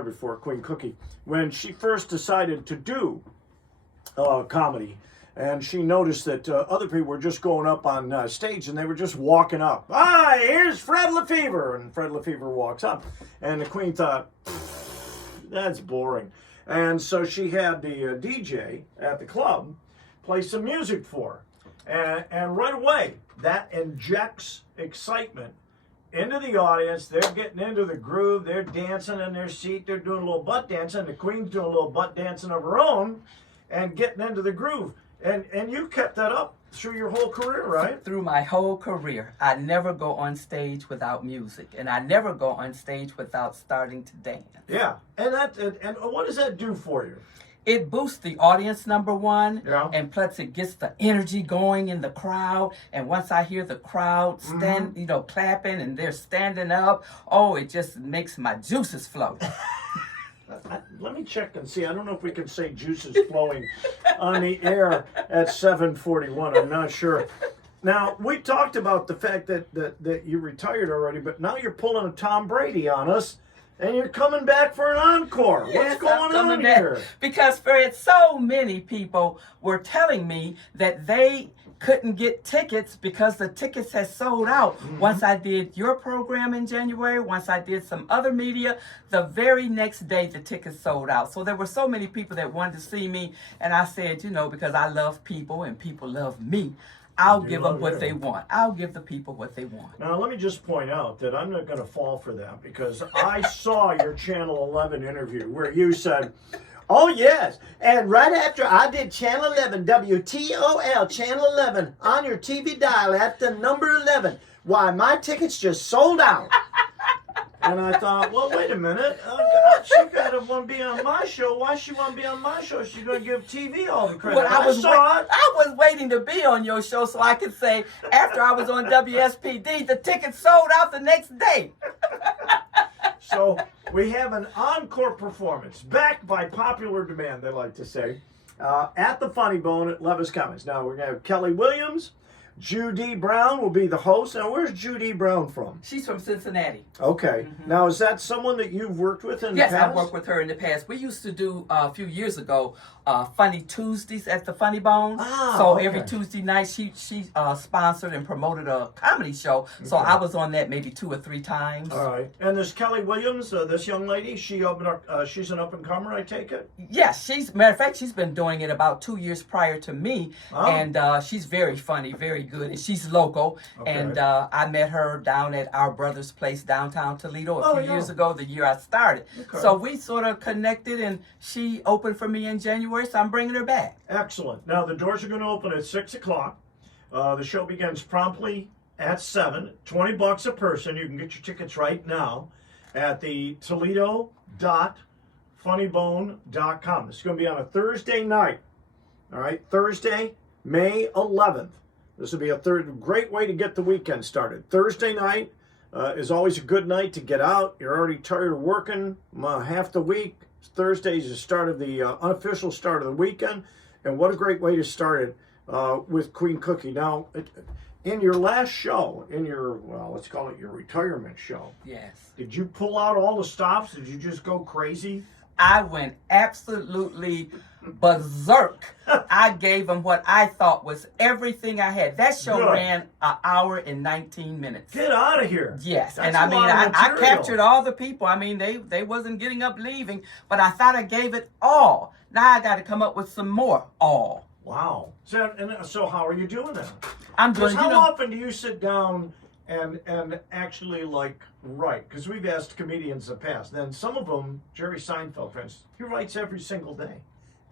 there before, Queen Cookie, when she first decided to do comedy. And she noticed that other people were just going up on stage and they were just walking up. Hi, here's Fred Lefebvre. And Fred Lefebvre walks up. And the Queen thought, that's boring. And so she had the DJ at the club play some music for her. And right away, that injects excitement into the audience. They're getting into the groove. They're dancing in their seat. They're doing a little butt dancing. The Queen's doing a little butt dancing of her own and getting into the groove. And you kept that up through your whole career, right? Through my whole career. I never go on stage without music. And I never go on stage without starting to dance. Yeah. And what does that do for you? It boosts the audience, number one, yeah. And plus it gets the energy going in the crowd. And once I hear the crowd clapping and they're standing up, oh, it just makes my juices flow. Let me check and see. I don't know if we can say juices flowing on the air at 7:41. I'm not sure. Now, we talked about the fact that you retired already, but now you're pulling a Tom Brady on us. And you're coming back for an encore. Yes, what's going on here? Because, Fred, so many people were telling me that they couldn't get tickets because the tickets had sold out. Once I did your program in January, once I did some other media, the very next day the tickets sold out. So there were so many people that wanted to see me. And I said, because I love people and people love me, I'll give them what they want. I'll give the people what they want. Now, let me just point out that I'm not going to fall for that because I saw your Channel 11 interview where you said, oh, yes, and right after I did Channel 11, WTOL, Channel 11, on your TV dial at the number 11, why, my tickets just sold out. And I thought, well, wait a minute. She got to want to be on my show. Why she want to be on my show? She's going to give TV all the credit. Well, I was waiting to be on your show so I could say, after I was on WSPD, the tickets sold out the next day. So we have an encore performance, backed by popular demand, they like to say, at the Funny Bone at Levis Commons. Now, we're going to have Kelly Williams. Judy Brown will be the host. Now, where's Judy Brown from? She's from Cincinnati. Okay. Now, is that someone that you've worked with in the past? Yes, I've worked with her in the past. We used to do, a few years ago, Funny Tuesdays at the Funny Bone. Every Tuesday night, she sponsored and promoted a comedy show. Okay. So I was on that maybe 2 or 3 times. All right. And this Kelly Williams, this young lady, she's an up-and-comer, I take it? Yes. Matter of fact, she's been doing it about 2 years prior to me. Oh. And she's very funny, very good. And she's local. Okay. And I met her down at our brother's place downtown Toledo a few years ago, the year I started. Okay. So we sort of connected, and she opened for me in January, so I'm bringing her back. Excellent. Now, the doors are going to open at 6 o'clock. The show begins promptly at 7. $20 a person. You can get your tickets right now at the Toledo.funnybone.com. This is going to be on a Thursday night. All right, Thursday, May 11th. This will be a great way to get the weekend started. Thursday night is always a good night to get out. You're already tired of working half the week. Thursday is the start of the unofficial start of the weekend. And what a great way to start it with Queen Cookie. Now, in your last show, let's call it your retirement show. Yes. Did you pull out all the stops? Did you just go crazy? I went absolutely berserk. I gave them what I thought was everything I had. That show ran an hour and 19 minutes. Get out of here. Yes. That's I captured all the people. I mean, they wasn't getting up leaving, but I thought I gave it all. Now I got to come up with some more all. Wow. So how are you doing that? I'm doing. How often do you sit down and actually write? Because we've asked comedians in the past. Then some of them, Jerry Seinfeld, for instance, he writes every single day.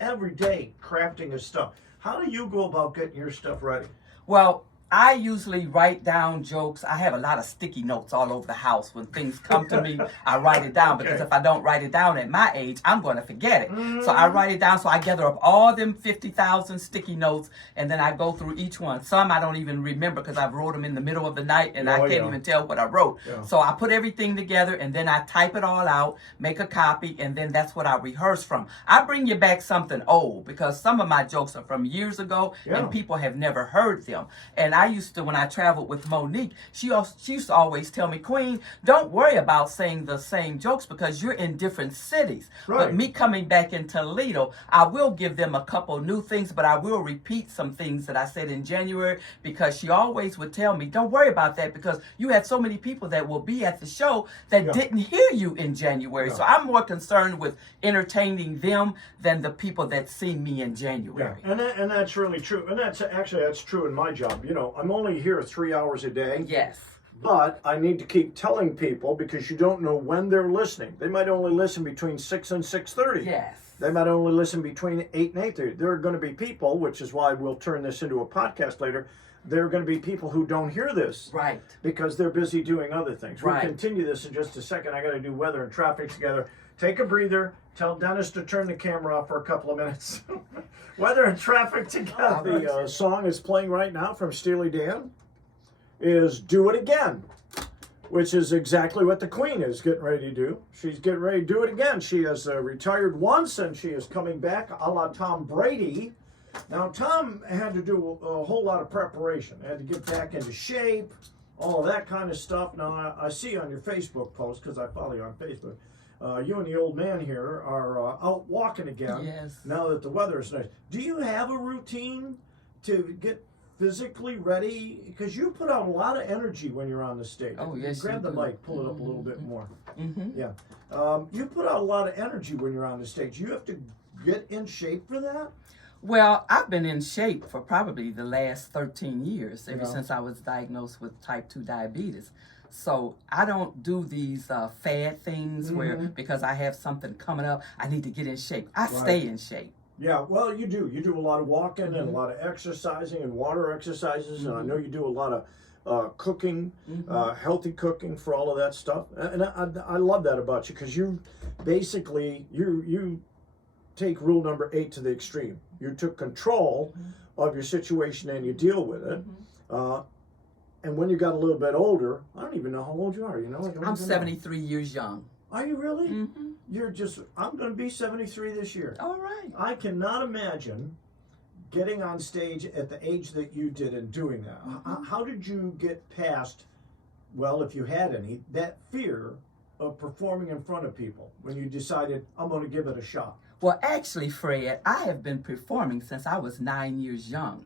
Every day crafting his stuff. How do you go about getting your stuff ready? Well, I usually write down jokes. I have a lot of sticky notes all over the house. When things come to me, I write it down. Because if I don't write it down at my age, I'm going to forget it. So I write it down. So I gather up all them 50,000 sticky notes, and then I go through each one. Some I don't even remember because I wrote them in the middle of the night, and I can't even tell what I wrote. Yeah. So I put everything together, and then I type it all out, make a copy, and then that's what I rehearse from. I bring you back something old because some of my jokes are from years ago, and people have never heard them. And I used to, when I traveled with Monique, she used to always tell me, Queen, don't worry about saying the same jokes because you're in different cities. Right. But me coming back in Toledo, I will give them a couple new things, but I will repeat some things that I said in January, because she always would tell me, don't worry about that because you have so many people that will be at the show that didn't hear you in January. So I'm more concerned with entertaining them than the people that see me in January. Yeah, and that's really true. And that's true in my job. You know, I'm only here 3 hours a day. Yes. But I need to keep telling people because you don't know when they're listening. They might only listen between 6 and 6:30. Yes. They might only listen between 8 and 8:30. There are going to be people, which is why we'll turn this into a podcast later. There are going to be people who don't hear this. Right. Because they're busy doing other things. Right. We'll continue this in just a second. I got to do weather and traffic together. Take a breather. Tell Dennis to turn the camera off for a couple of minutes. Weather and traffic together. The song is playing right now from Steely Dan is Do It Again, which is exactly what the Queen is getting ready to do. She's getting ready to do it again. She has retired once, and she is coming back a la Tom Brady. Now, Tom had to do a whole lot of preparation. Had to get back into shape, all of that kind of stuff. Now, I see on your Facebook post, because I follow you on Facebook, you and the old man here are out walking again. Yes. Now that the weather is nice. Do you have a routine to get physically ready? Because you put out a lot of energy when you're on the stage. Oh, yes, Grab the you do. mic, pull it up a little bit more. Mm-hmm. Yeah. You put out a lot of energy when you're on the stage. You have to get in shape for that? Well, I've been in shape for probably the last 13 years, ever since I was diagnosed with type 2 diabetes. So I don't do these fad things where because I have something coming up, I need to get in shape. I stay in shape. Yeah, well, you do. You do a lot of walking and a lot of exercising and water exercises. And I know you do a lot of cooking, healthy cooking for all of that stuff. And I love that about you because you basically, you take rule number 8 to the extreme. You took control of your situation and you deal with it. And when you got a little bit older, I don't even know how old you are. You know, I'm 73 years young. Are you really? You're just. I'm going to be 73 this year. All right. I cannot imagine getting on stage at the age that you did and doing that. How did you get past? Well, if you had any, that fear of performing in front of people when you decided I'm going to give it a shot. Well, actually, Fred, I have been performing since I was 9 years young.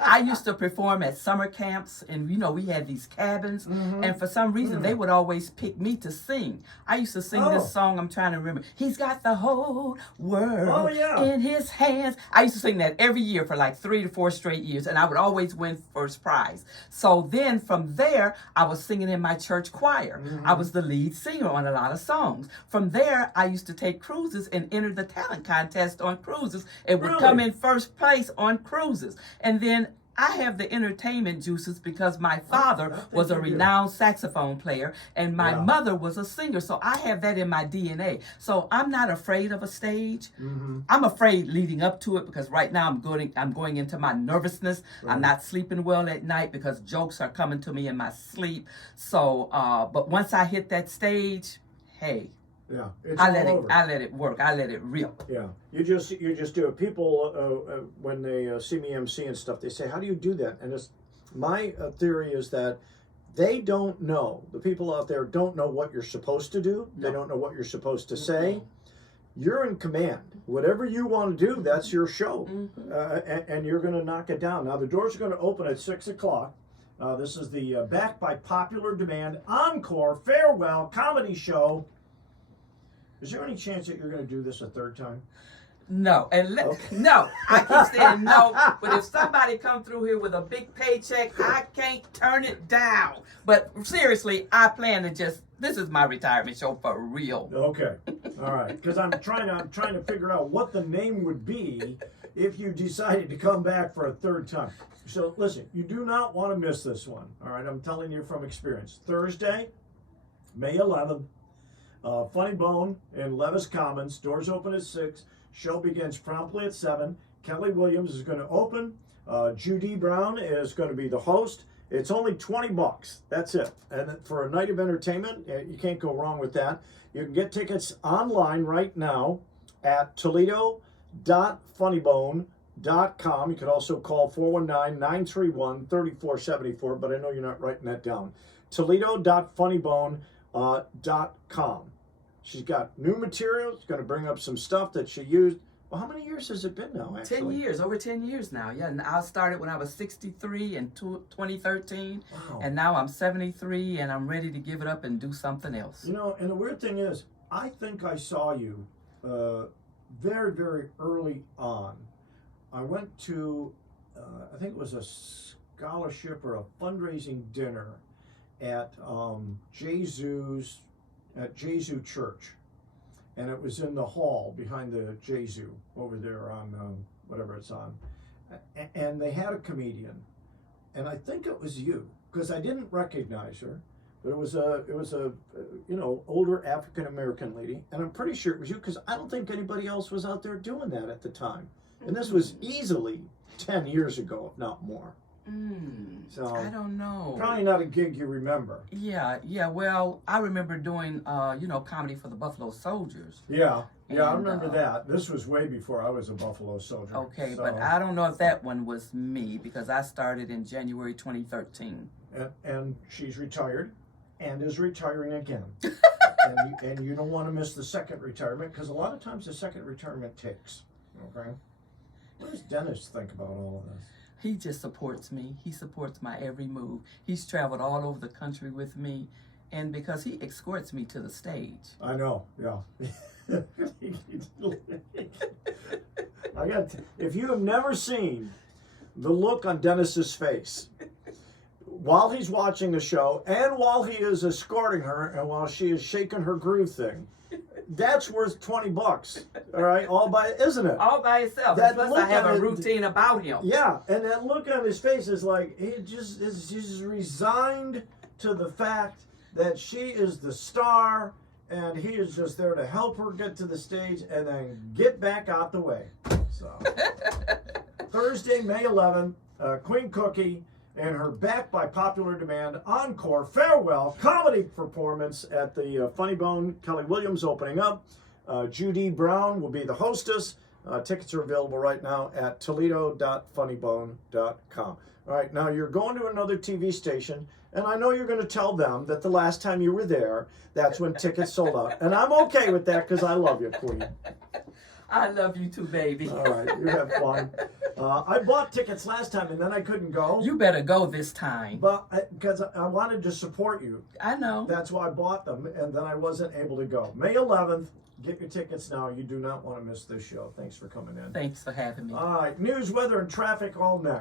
I used to perform at summer camps, and you know, we had these cabins, and for some reason they would always pick me to sing. I used to sing this song, I'm trying to remember. He's got the whole world in his hands. I used to sing that every year for like 3 to 4 straight years, and I would always win first prize. So then from there, I was singing in my church choir. I was the lead singer on a lot of songs. From there, I used to take cruises and enter the talent contest on cruises and would come in first place on cruises. And then I have the entertainment juices because my father was a renowned saxophone player and my mother was a singer. So I have that in my DNA. So I'm not afraid of a stage. I'm afraid leading up to it because right now I'm going into my nervousness. I'm not sleeping well at night because jokes are coming to me in my sleep. So, but once I hit that stage, hey, I let it work. I let it rip. Yeah, you just do it. People when they see me MC and stuff, they say, "How do you do that?" And it's my theory is that they don't know. The people out there don't know what you're supposed to do. They don't know what you're supposed to say. You're in command. Whatever you want to do, that's your show, and you're going to knock it down. Now the doors are going to open at 6 o'clock. This is the Back by Popular Demand Encore Farewell Comedy Show. Is there any chance that you're going to do this a third time? No, and no, I keep saying no. But if somebody come through here with a big paycheck, I can't turn it down. But seriously, I plan to this is my retirement show for real. Okay, all right. Because I'm trying to figure out what the name would be if you decided to come back for a third time. So listen, you do not want to miss this one. All right, I'm telling you from experience. Thursday, May 11th. Funny Bone in Levis Commons. Doors open at 6. Show begins promptly at 7. Kelly Williams is going to open. Judy Brown is going to be the host. It's only $20. That's it. And for a night of entertainment, you can't go wrong with that. You can get tickets online right now at Toledo.funnybone.com. You could also call 419-931-3474, but I know you're not writing that down. Toledo.funnybone.com. She's got new materials, going to bring up some stuff that she used. Well, how many years has it been now, actually? 10 years, over 10 years now. Yeah, and I started when I was 63 in 2013. Wow. And now I'm 73 and I'm ready to give it up and do something else. You know, and the weird thing is, I think I saw you very, very early on. I went to, I think it was a scholarship or a fundraising dinner at Jesu Church. And it was in the hall behind the Jesu over there on whatever it's on. And they had a comedian. And I think it was you, because I didn't recognize her. But it was a you know, older African American lady, and I'm pretty sure it was you because I don't think anybody else was out there doing that at the time. And this was easily 10 years ago, if not more. So I don't know. Probably not a gig you remember. Yeah. Well, I remember doing you know, comedy for the Buffalo Soldiers. Yeah, I And, remember that. This was way before I was a Buffalo Soldier. Okay, so, but I don't know if that one was me because I started in January 2013. And she's retired. And is retiring again. and you don't want to miss the second retirement because a lot of times the second retirement takes. Okay? What does Dennis think about all of this? He just supports me. He supports my every move. He's traveled all over the country with me, and because he escorts me to the stage. I know, yeah. If you have never seen the look on Dennis's face while he's watching the show and while he is escorting her and while she is shaking her groove thing, that's worth $20. All right, isn't it? All by itself. That Plus, look I have on a it- routine about him. Yeah, and that look on his face is like he's just resigned to the fact that she is the star and he is just there to help her get to the stage and then get back out the way. So Thursday, May 11th, Queen Cookie and her Back by Popular Demand encore farewell comedy performance at the Funny Bone. Kelly Williams opening up. Judy Brown will be the hostess. Tickets are available right now at toledo.funnybone.com. All right, now you're going to another TV station, and I know you're going to tell them that the last time you were there, that's when tickets sold out. And I'm okay with that because I love you, Queen. I love you too, baby. All right, you have fun. I bought tickets last time, and then I couldn't go. You better go this time. But because I wanted to support you. I know. That's why I bought them, and then I wasn't able to go. May 11th, get your tickets now. You do not want to miss this show. Thanks for coming in. Thanks for having me. All right, news, weather, and traffic all next.